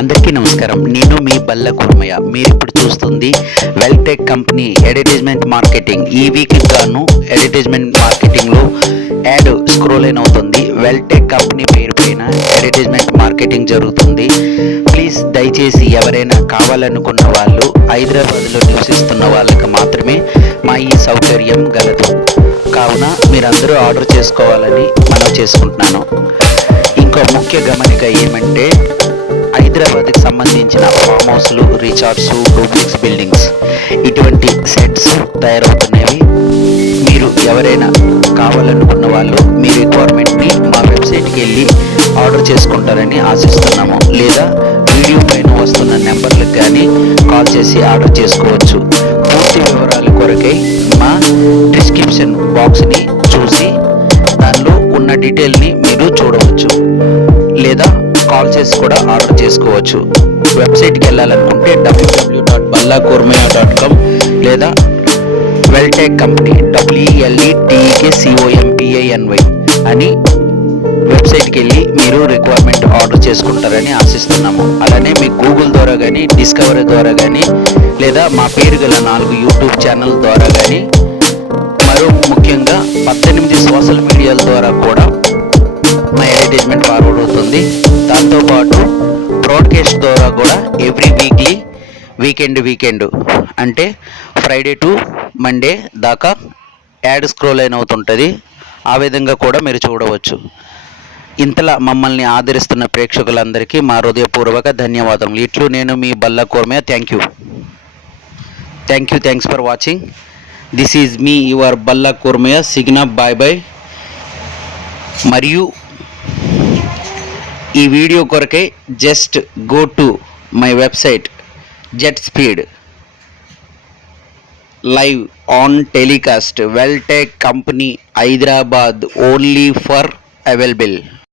అందరికీ నమస్కారం. నేను మీ బల్ల కుర్మయ్య. మీరు ఇప్పుడు చూస్తుంది వెల్టెక్ కంపెనీ అడ్వర్టైజ్మెంట్ మార్కెటింగ్. ఈ వీక్ గాను అడ్వర్టైజ్మెంట్ మార్కెటింగ్లో యాడ్ స్క్రోల్ ఇన్ అవుతుంది. వెల్టెక్ కంపెనీ పేరు పైన అడ్వర్టైజ్మెంట్ మార్కెటింగ్ జరుగుతుంది. ప్లీజ్ దయచేసి ఎవరైనా కావాలనుకున్న వాళ్ళు హైదరాబాద్లో నివసిస్తున్న వాళ్ళకి మాత్రమే మా ఈ సౌకర్యం గలదు. కావున మీరందరూ ఆర్డర్ చేసుకోవాలని మనం చేసుకుంటున్నాను. ఇంకో ముఖ్య గమనిక ఏమంటే, హైదరాబాద్కి సంబంధించిన ఫామ్ హౌస్లు, రిసార్ట్స్, డూప్లెక్స్ బిల్డింగ్స్ ఇటువంటి సెట్స్ తయారవుతున్నవి. మీరు ఎవరైనా కావాలనుకున్న వాళ్ళు మీ రిక్వైర్మెంట్ని మా వెబ్సైట్కి వెళ్ళి ఆర్డర్ చేసుకుంటారని ఆశిస్తున్నాము. లేదా వీడియో పైన వస్తున్న నెంబర్లకు కానీ కాల్ చేసి ఆర్డర్ చేసుకోవచ్చు. పూర్తి వివరాల కొరకై మా డిస్క్రిప్షన్ బాక్స్ని చూసి దానిలో ఉన్న డీటెయిల్ని మీరు చూడవచ్చు. లేదా కాల్ చేసి కూడా ఆర్డర్ చేసుకోవచ్చు. వెబ్సైట్కి వెళ్ళాలనుకుంటే www.ballakurmaya.com లేదా వెల్టెక్ కంపెనీ WELETECOMPANY అని వెబ్సైట్కి వెళ్ళి మీరు రిక్వైర్మెంట్ ఆర్డర్ చేసుకుంటారని ఆశిస్తున్నాము. అలానే మీ గూగుల్ ద్వారా కానీ, డిస్కవరీ ద్వారా కానీ, లేదా మా పేరు గల 4 యూట్యూబ్ ఛానల్ ద్వారా కానీ, మరో ముఖ్యంగా 18 సోషల్ మీడియాల ద్వారా కూడా మా అడ్వర్టైజ్మెంట్ ఫార్వర్డ్ అవుతుంది. దాంతోపాటు బ్రాడ్కాస్ట్ ద్వారా కూడా ఎవ్రీ వీకెండ్ అంటే ఫ్రైడే టు మండే దాకా యాడ్ స్క్రోల్ అయిన అవుతుంటుంది. ఆ విధంగా కూడా మీరు చూడవచ్చు. ఇంతలా మమ్మల్ని ఆదరిస్తున్న ప్రేక్షకులందరికీ మా హృదయపూర్వక ధన్యవాదములు. ఇట్లు నేను మీ బల్ల Kurmaiah. Thanks for watching. This is me your బల్ల కుర్మయ్య. సిగ్నప్ బాయ్. మరియు ఈ వీడియో కొరకై just go to my website jet speed live on telecast Vel Tech company Hyderabad only for available.